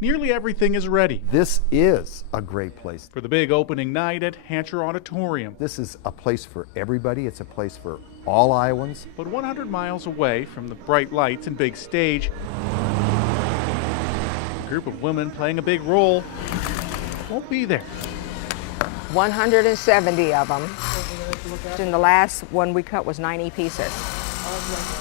Nearly everything is ready This is a great place. for the big opening night at Hancher Auditorium. This is a place for everybody. It's a place for all Iowans. But 100 miles away from the bright lights and big stage, a group of women playing a big role won't be there. 170 of them. And the last one we cut was 90 pieces.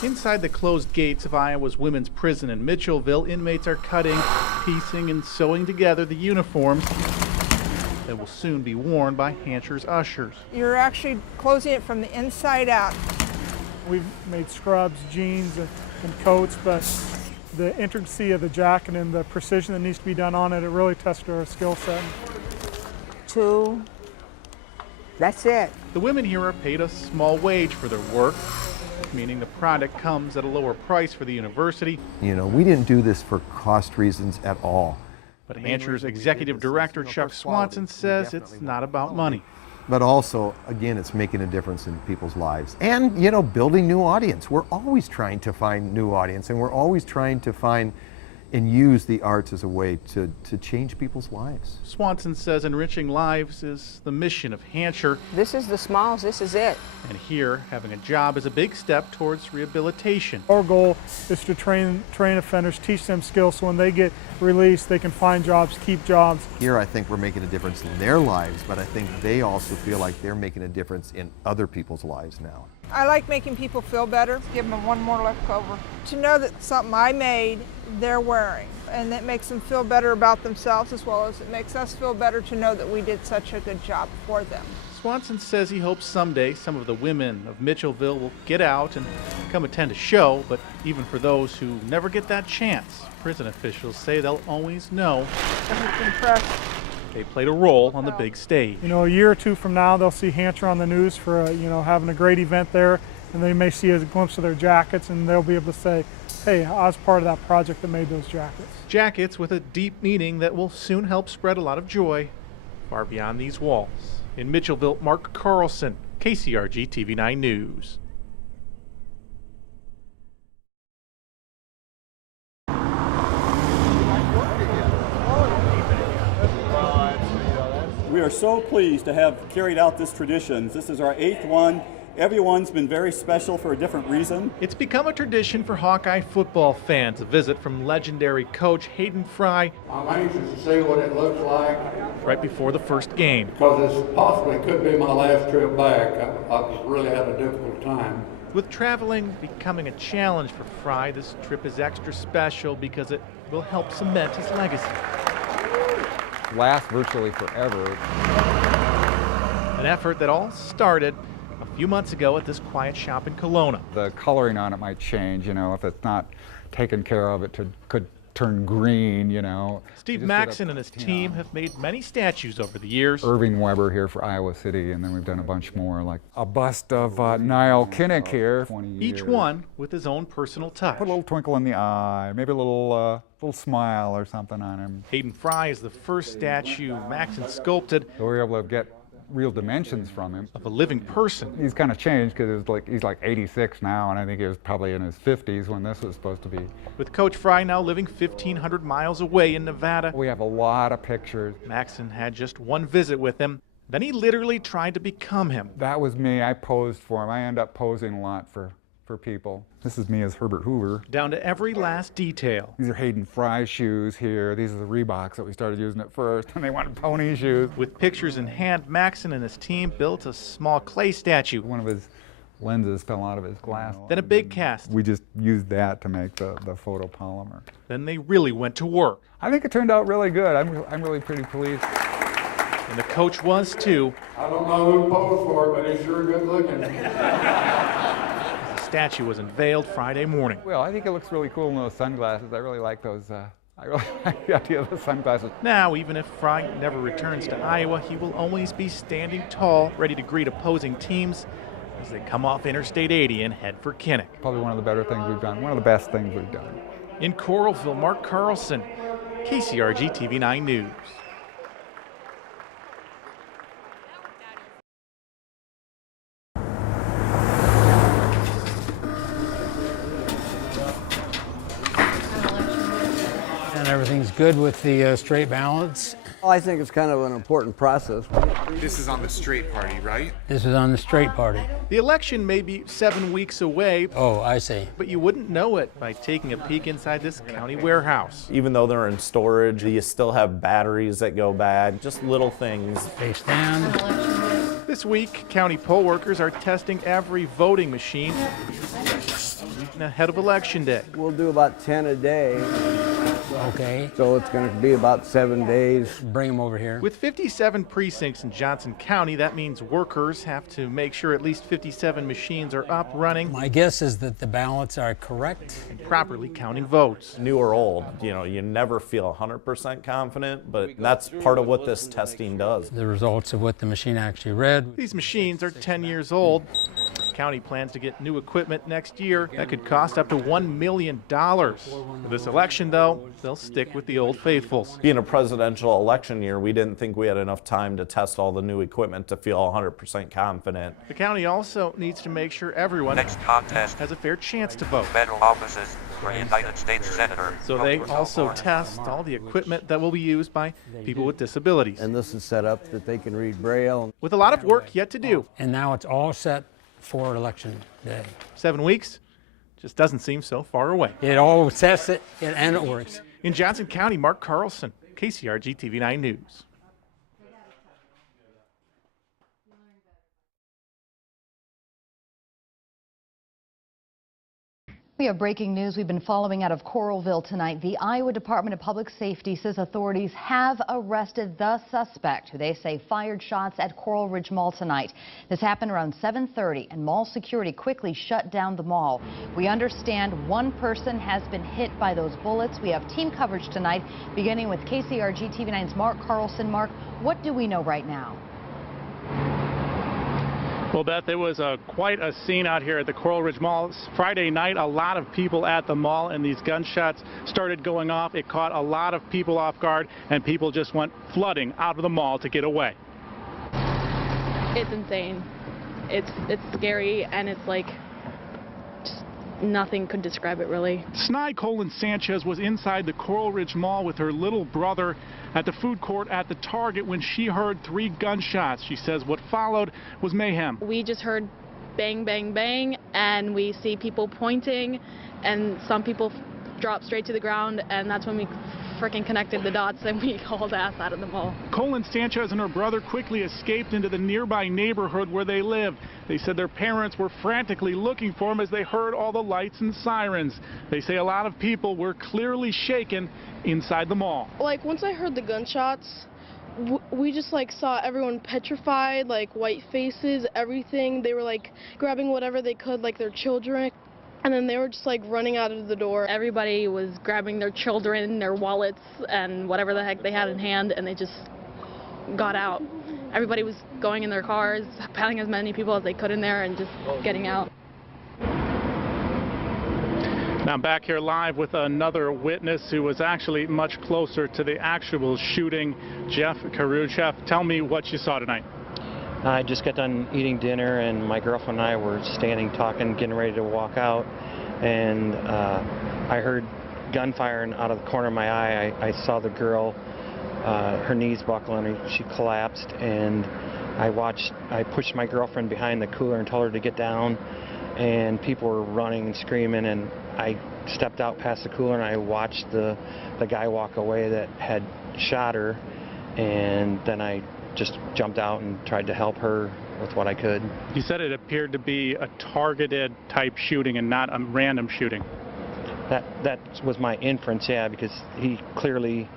Inside the closed gates of Iowa's women's prison in Mitchellville, inmates are cutting, piecing, and sewing together the uniforms that will soon be worn by Hancher's ushers. You're actually closing it from the inside out. We've made scrubs, jeans, and coats, but the intricacy of the jacket and the precision that needs to be done on it, it really tested our skill set. 2. That's it. The women here are paid a small wage for their work, meaning the product comes at a lower price for the university. You know, we didn't do this for cost reasons at all. But Hancher's executive director, Chuck Swanson, says it's not about money. But also, again, it's making a difference in people's lives. And, you know, building new audience. We're always trying to find new audience, and we're always trying to find and use the arts as a way to change people's lives. Swanson says enriching lives is the mission of Hancher, This is the smalls, this is it. and here, having a job is a big step towards rehabilitation. Our goal is to train offenders, teach them skills so when they get released, they can find jobs, keep jobs. Here, I think we're making a difference in their lives, but I think they also feel like they're making a difference in other people's lives now. I like making people feel better, give them one more left over. To know that something I made, they're wearing, and that makes them feel better about themselves as well as it makes us feel better to know that we did such a good job for them. Swanson says he hopes someday some of the women of Mitchellville will get out and come attend a show, but even for those who never get that chance, prison officials say they'll always know I'm impressed. they played a role on the big stage. You know, a year or two from now, they'll see Hancher on the news for, you know, having a great event there, and they may see a glimpse of their jackets, and they'll be able to say, hey, I was part of that project that made those jackets. Jackets with a deep meaning that will soon help spread a lot of joy far beyond these walls. In Mitchellville, Mark Carlson, KCRG-TV 9 News. We are so pleased to have carried out this tradition. This is our 8th one. Everyone's been very special for a different reason. It's become a tradition for Hawkeye football fans, a visit from legendary coach Hayden Fry I'm anxious to see what it looks like right before the first game. because this possibly could be my last trip back. I've really had a difficult time. With traveling becoming a challenge for Fry, this trip is extra special because it will help cement his legacy. Last virtually forever. An effort that all started a few months ago at this quiet shop in Kelowna. The coloring on it might change, you know, if it's not taken care of, it could turn green, you know. Steve We just did Maxon and his team have made many statues over the years. Irving Weber here for Iowa City, and then we've done a bunch more, like a bust of Niall Kinnick here. 20 years. Each one with his own personal touch. Put a little twinkle in the eye, maybe a little smile or something on him. Hayden Fry is the first statue Maxon sculpted So we were able to get real dimensions from him. of a living person. He's kind of changed because he's like 86 now, and I think he was probably in his 50s when this was supposed to be. With Coach Fry now living 1,500 miles away in Nevada, We have a lot of pictures. Maxon had just one visit with him. Then he literally tried to become him. That was me. I posed for him. I end up posing a lot for people. This is me as Herbert Hoover. Down to every last detail. These are Hayden Fry shoes here. These are the Reeboks that we started using at first, and they wanted pony shoes. With pictures in hand, Maxon and his team built a small clay statue. One of his lenses fell out of his glass. Then a big cast. We just used that to make the photopolymer. Then they really went to work. I think it turned out really good. I'm really pretty pleased. And the coach was too. I don't know who posed for it, but he's sure good looking. The statue was unveiled Friday morning. Well, I think it looks really cool in those sunglasses. I really like those. I really like the idea of the sunglasses. Now, even if Fry never returns to Iowa, he will always be standing tall, ready to greet opposing teams as they come off Interstate 80 and head for Kinnick. Probably one of the better things we've done. One of the best things we've done. In Coralville, Mark Carlson, KCRG-TV 9 News. and everything's good with the straight ballots. I think it's kind of an important process. This is on the straight party, right? This is on the straight party. The election may be 7 weeks away. Oh, I see. But you wouldn't know it by taking a peek inside this county warehouse. Even though they're in storage, you still have batteries that go bad, just little things. They stand. This week, county poll workers are testing every voting machine ahead of Election Day. We'll do about 10 a day. Okay. So it's going to be about 7 days. Bring them over here. With 57 precincts in Johnson County, that means workers have to make sure at least 57 machines are up, running. My guess is that the ballots are correct. And properly counting votes. New or old, you never feel 100% confident, but that's part of what this testing does. The results of what the machine actually read. These machines are 10 years old. The county plans to get new equipment next year. That could cost up to $1 million. For this election, though, they'll stick with the old faithfuls. Being a presidential election year, we didn't think we had enough time to test all the new equipment to feel 100% confident. The county also needs to make sure everyone has a fair chance to vote. Federal offices for a United States Senator. So they also test all the equipment that will be used by people with disabilities. And this is set up that they can read Braille. With a lot of work yet to do. And now it's all set for Election Day. 7 weeks just doesn't seem so far away. It all tests it and it works. In Johnson County, Mark Carlson, KCRG-TV 9 News. We have breaking news we've been following out of Coralville tonight. The Iowa Department of Public Safety says authorities have arrested the suspect, who they say fired shots at Coral Ridge Mall tonight. This happened around 7:30, and mall security quickly shut down the mall. We understand one person has been hit by those bullets. We have team coverage tonight, beginning with KCRG-TV 9's Mark Carlson. Mark, what do we know right now? Well, Beth, it was quite a scene out here at the Coral Ridge Mall. Friday night, a lot of people at the mall, and these gunshots started going off. It caught a lot of people off guard, and people just went flooding out of the mall to get away. It's insane. It's scary, and it's like just nothing could describe it, really. Snai Colin Sanchez was inside the Coral Ridge Mall with her little brother at the food court at the Target when she heard 3 gunshots. She says what followed was mayhem. We just heard bang, bang, bang, and we see people pointing, and some people drop straight to the ground, and that's when we freaking connected the dots and we hauled ass out of the mall. Colin Sanchez and her brother quickly escaped into the nearby neighborhood where they lived. They said their parents were frantically looking for them as they heard all the lights and sirens. They say a lot of people were clearly shaken inside the mall. Like, once I heard the gunshots, we just like saw everyone petrified, like white faces, everything. They were like grabbing whatever they could, like their children. And then they were just like running out of the door. Everybody was grabbing their children, their wallets, and whatever the heck they had in hand, and they just got out. Everybody was going in their cars, piling as many people as they could in there and just getting out. Now I'm back here live with another witness who was actually much closer to the actual shooting, Jeff Carew. Jeff, tell me what you saw tonight. I just got done eating dinner, and my girlfriend and I were standing talking, getting ready to walk out, and I heard gunfire out of the corner of my eye. I saw the girl, her knees buckling, she collapsed, and I pushed my girlfriend behind the cooler and told her to get down, and people were running and screaming, and I stepped out past the cooler and I watched the guy walk away that had shot her, and then I just jumped out and tried to help her with what I could. You said it appeared to be a targeted type shooting and not a random shooting. That was my inference, yeah, because he clearly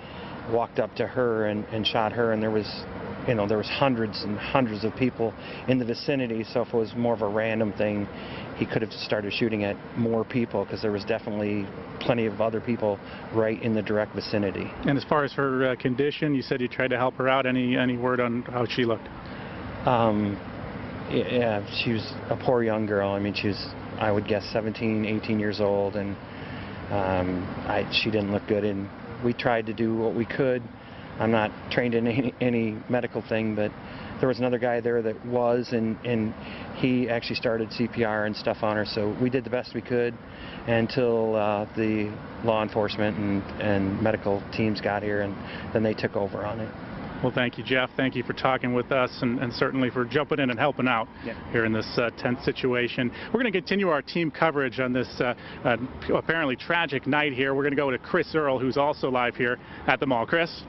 walked up to her and shot her, and there was hundreds and hundreds of people in the vicinity, so if it was more of a random thing, he could have started shooting at more people, because there was definitely plenty of other people right in the direct vicinity. And as far as her condition, you said you tried to help her out. Any word on how she looked? Yeah, she was a poor young girl. I mean, she was, I would guess, 17, 18 years old, and she didn't look good, and we tried to do what we could. I'm not trained in any medical thing, but there was another guy there that was, and he actually started CPR and stuff on her. So we did the best we could until the law enforcement and medical teams got here, and then they took over on it. Well, thank you, Jeff. Thank you for talking with us and certainly for jumping in and helping out here in this tense situation. We're going to continue our team coverage on this apparently tragic night here. We're going to go to Chris Earl, who's also live here at the mall. Chris?